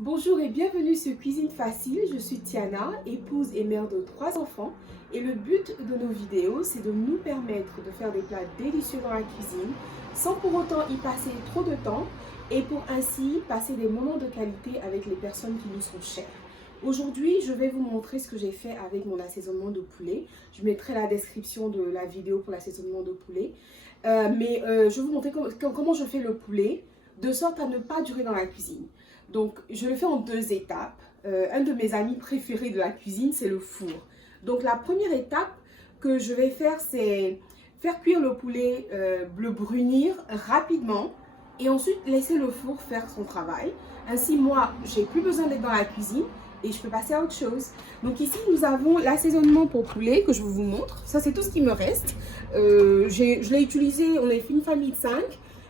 Bonjour et bienvenue sur Cuisine Facile, je suis Tiana, épouse et mère de 3 enfants et le but de nos vidéos c'est de nous permettre de faire des plats délicieux dans la cuisine sans pour autant y passer trop de temps et pour ainsi passer des moments de qualité avec les personnes qui nous sont chères. Aujourd'hui, je vais vous montrer ce que j'ai fait avec mon assaisonnement de poulet. Je mettrai la description de la vidéo pour l'assaisonnement de poulet. Je vais vous montrer comment je fais le poulet de sorte à ne pas durer dans la cuisine. Donc, je le fais en 2 étapes. Un de mes amis préférés de la cuisine, c'est le four. Donc, la première étape que je vais faire, c'est faire cuire le poulet, le brunir rapidement et ensuite laisser le four faire son travail. Ainsi, moi, j'ai plus besoin d'être dans la cuisine et je peux passer à autre chose. Donc ici, nous avons l'assaisonnement pour poulet que je vous montre. Ça, c'est tout ce qui me reste. Je l'ai utilisé, on est une famille de 5.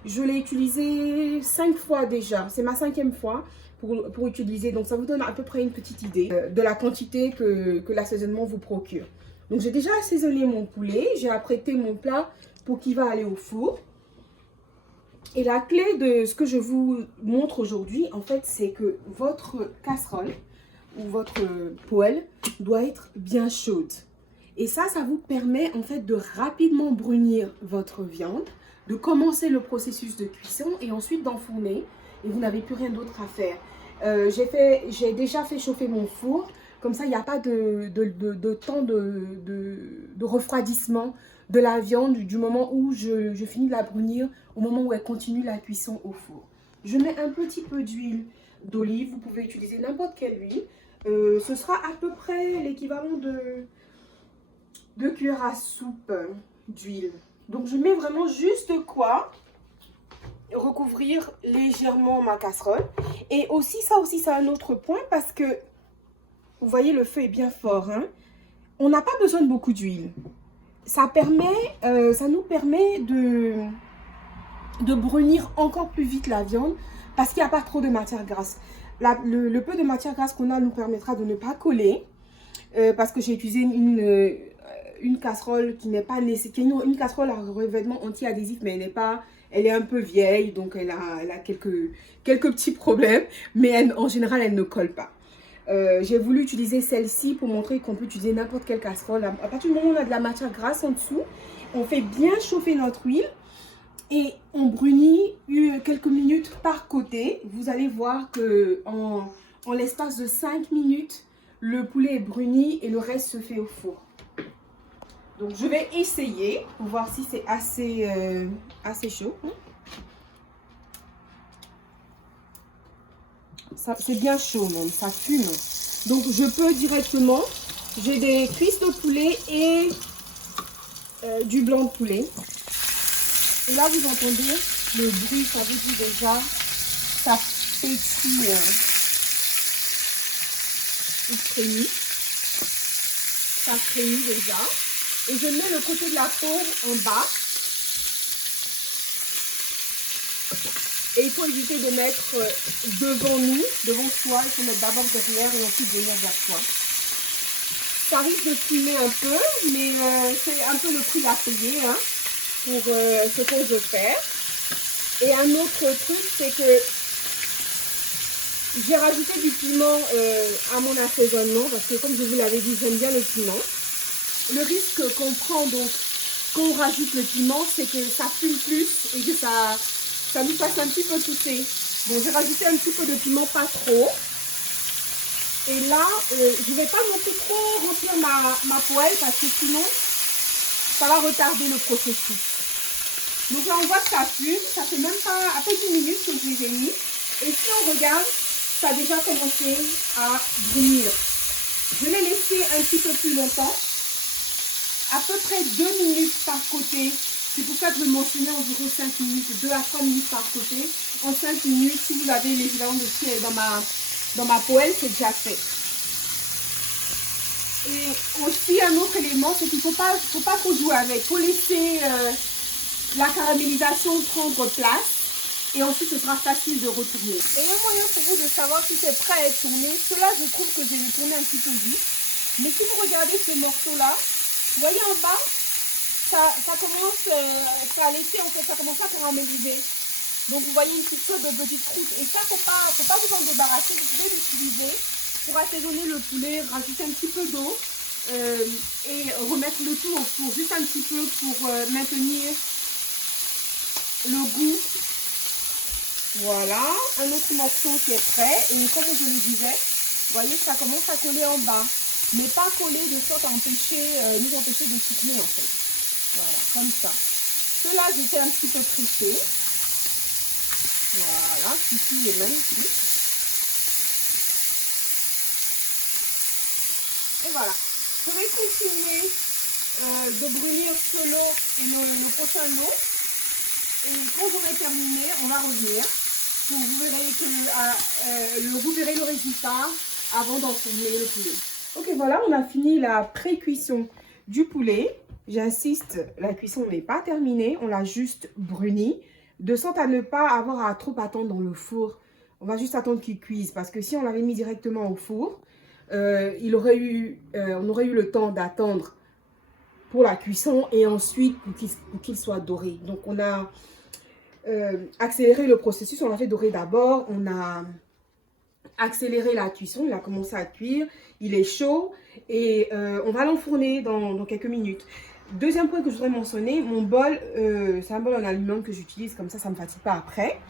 Je l'ai utilisé 5 fois déjà. C'est ma 5e fois pour utiliser. Donc, ça vous donne à peu près une petite idée de la quantité que l'assaisonnement vous procure. Donc, j'ai déjà assaisonné mon poulet. J'ai apprêté mon plat pour qu'il va aller au four. Et la clé de ce que je vous montre aujourd'hui, en fait, c'est que votre casserole ou votre poêle doit être bien chaude. Et ça vous permet en fait de rapidement brunir votre viande, de commencer le processus de cuisson et ensuite d'enfourner. Et vous n'avez plus rien d'autre à faire. J'ai déjà fait chauffer mon four. Comme ça, il n'y a pas de temps de refroidissement de la viande du moment où je finis de la brunir au moment où elle continue la cuisson au four. Je mets un petit peu d'huile d'olive. Vous pouvez utiliser n'importe quelle huile. Ce sera à peu près l'équivalent de 2 cuillères à soupe d'huile. Donc, je mets vraiment juste quoi recouvrir légèrement ma casserole. Et aussi, ça c'est un autre point parce que, vous voyez, le feu est bien fort. Hein? On n'a pas besoin de beaucoup d'huile. Ça nous permet de brunir encore plus vite la viande parce qu'il n'y a pas trop de matière grasse. Le peu de matière grasse qu'on a nous permettra de ne pas coller parce que j'ai utilisé une casserole qui n'est pas nécessaire, une casserole à revêtement anti-adhésif, mais elle est un peu vieille, donc elle a quelques petits problèmes, mais en général, elle ne colle pas. J'ai voulu utiliser celle-ci pour montrer qu'on peut utiliser n'importe quelle casserole. À partir du moment où on a de la matière grasse en dessous, on fait bien chauffer notre huile et on brunit quelques minutes par côté. Vous allez voir que en l'espace de 5 minutes, le poulet est bruni et le reste se fait au four. Donc, je vais essayer pour voir si c'est assez chaud. C'est bien chaud même, ça fume. Donc, je peux directement, j'ai des cuisses de poulet et du blanc de poulet. Et là, vous entendez le bruit, ça vous dit déjà, ça pétille, il frémit. Ça frémit déjà. Et je mets le côté de la peau en bas. Et il faut éviter de mettre devant soi. Il faut mettre d'abord derrière et ensuite venir vers soi. Ça risque de fumer un peu, mais c'est un peu le prix à payer hein, pour ce que je fais. Et un autre truc, c'est que j'ai rajouté du piment à mon assaisonnement parce que comme je vous l'avais dit, j'aime bien le piment. Le risque qu'on prend donc quand on rajoute le piment, c'est que ça fume plus et que ça nous fasse un petit peu tousser. Bon, j'ai rajouté un petit peu de piment, pas trop. Et là, je ne vais pas non plus trop remplir ma poêle parce que sinon, ça va retarder le processus. Donc là, on voit que ça fume. Ça fait même pas à peine 10 minutes que je les ai mis. Et si on regarde, ça a déjà commencé à brunir. Je l'ai laissé un petit peu plus longtemps. À peu près 2 minutes par côté. C'est pour ça que je mentionnais environ 5 minutes, 2 à 3 minutes par côté. En 5 minutes, si vous avez l'équivalent de ce qui est dans ma poêle, c'est déjà fait. Et aussi, un autre élément, c'est qu'il ne faut pas trop jouer avec. Il faut laisser la caramélisation prendre place. Et ensuite, ce sera facile de retourner. Et un moyen pour vous de savoir si c'est prêt à être tourné, cela, je trouve que j'ai tourné un petit peu vite. Mais si vous regardez ce morceau-là, vous voyez en bas, ça commence à laisser, en fait, ça commence à caraméliser. Donc vous voyez une petite sorte de petite croûte. Et ça, faut pas vous en débarrasser. Vous pouvez l'utiliser pour assaisonner le poulet, rajouter un petit peu d'eau et remettre le tout au four. Juste un petit peu pour maintenir le goût. Voilà, un autre morceau qui est prêt. Et comme je le disais, vous voyez, ça commence à coller en bas. Mais pas coller de sorte à nous empêcher de soutenir en fait. Voilà, comme ça. Ceux-là, j'étais un petit peu pressée. Voilà, celui-ci est magnifique. Et voilà. Je vais continuer de brunir ce lot et le prochain lot. Et quand j'aurai terminé, on va revenir. Vous verrez le résultat avant d'enfourner le poulet. Ok, voilà, on a fini la pré-cuisson du poulet. J'insiste, la cuisson n'est pas terminée, on l'a juste bruni. De sorte à ne pas avoir à trop attendre dans le four. On va juste attendre qu'il cuise parce que si on l'avait mis directement au four, on aurait eu le temps d'attendre pour la cuisson et ensuite pour qu'il soit doré. Donc on a accéléré le processus, on l'a fait dorer d'abord, on a accéléré la cuisson, il a commencé à cuire, il est chaud et on va l'enfourner dans quelques minutes. Deuxième point que je voudrais mentionner, mon bol, c'est un bol en aluminium que j'utilise, comme ça ne me fatigue pas après.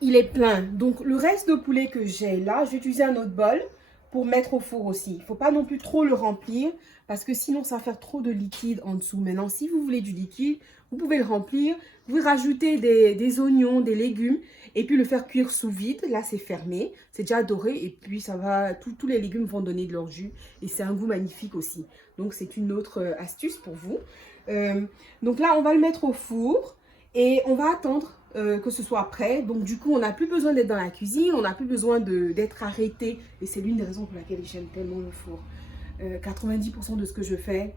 Il est plein, donc le reste de poulet que j'ai là, je vais utiliser un autre bol pour mettre au four aussi. Il ne faut pas non plus trop le remplir parce que sinon ça va faire trop de liquide en dessous. Maintenant, si vous voulez du liquide, vous pouvez le remplir, vous pouvez rajouter des oignons, des légumes et puis le faire cuire sous vide. Là, c'est fermé, c'est déjà doré et puis ça va, tous les légumes vont donner de leur jus et c'est un goût magnifique aussi. Donc, c'est une autre astuce pour vous. Donc là, on va le mettre au four et on va attendre que ce soit prêt. Donc du coup, on n'a plus besoin d'être dans la cuisine, on n'a plus besoin d'être arrêté. Et c'est l'une des raisons pour laquelle j'aime tellement le four. 90% de ce que je fais,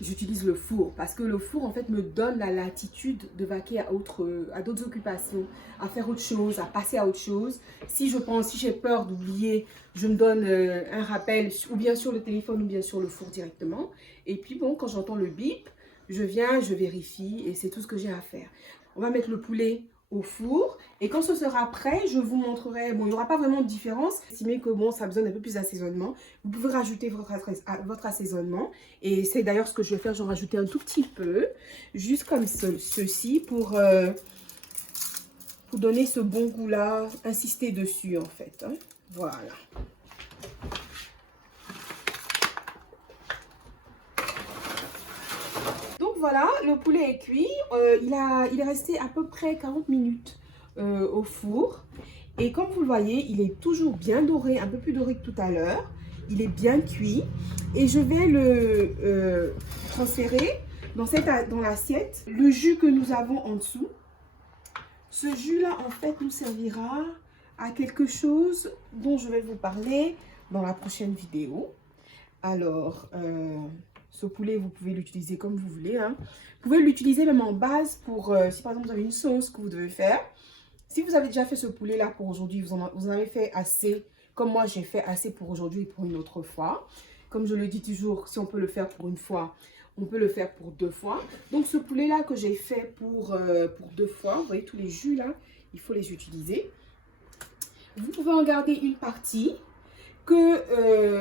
j'utilise le four. Parce que le four, en fait, me donne la latitude de vaquer à d'autres occupations, à faire autre chose, à passer à autre chose. Si j'ai peur d'oublier, je me donne un rappel, ou bien sur le téléphone, ou bien sur le four directement. Et puis bon, quand j'entends le bip, je viens, je vérifie et c'est tout ce que j'ai à faire. On va mettre le poulet au four et quand ce sera prêt, je vous montrerai. Bon, il n'y aura pas vraiment de différence. Estimez que bon, ça a besoin d'un peu plus d'assaisonnement. Vous pouvez rajouter votre assaisonnement et c'est d'ailleurs ce que je vais faire. J'en rajouter un tout petit peu, juste comme ceci pour donner ce bon goût-là, insister dessus en fait. Hein. Voilà. Voilà, le poulet est cuit. Il est resté à peu près 40 minutes au four. Et comme vous le voyez, il est toujours bien doré, un peu plus doré que tout à l'heure. Il est bien cuit. Et je vais le transférer dans l'assiette. Le jus que nous avons en dessous. Ce jus-là, en fait, nous servira à quelque chose dont je vais vous parler dans la prochaine vidéo. Alors, ce poulet, vous pouvez l'utiliser comme vous voulez. Hein. Vous pouvez l'utiliser même en base pour, si par exemple vous avez une sauce que vous devez faire. Si vous avez déjà fait ce poulet-là pour aujourd'hui, vous en avez fait assez, comme moi j'ai fait assez pour aujourd'hui et pour une autre fois. Comme je le dis toujours, si on peut le faire pour une fois, on peut le faire pour 2 fois. Donc ce poulet-là que j'ai fait pour 2 fois, vous voyez tous les jus là, il faut les utiliser. Vous pouvez en garder une partie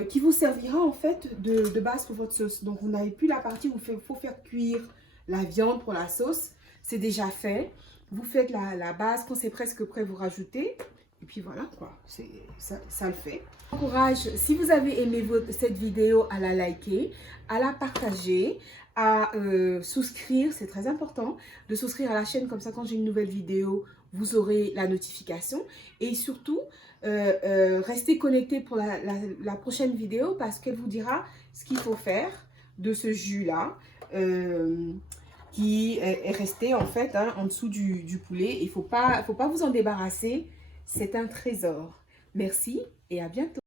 qui vous servira en fait de base pour votre sauce. Donc vous n'avez plus la partie où il faut faire cuire la viande pour la sauce. C'est déjà fait. Vous faites la base, quand c'est presque prêt, vous rajoutez. Et puis voilà quoi, ça le fait. Encourage, si vous avez aimé cette vidéo, à la liker, à la partager, à souscrire, c'est très important de souscrire à la chaîne, comme ça quand j'ai une nouvelle vidéo, vous aurez la notification. Et surtout, restez connectés pour la prochaine vidéo parce qu'elle vous dira ce qu'il faut faire de ce jus-là qui est resté en fait en dessous du poulet. Il ne faut pas vous en débarrasser, c'est un trésor. Merci et à bientôt.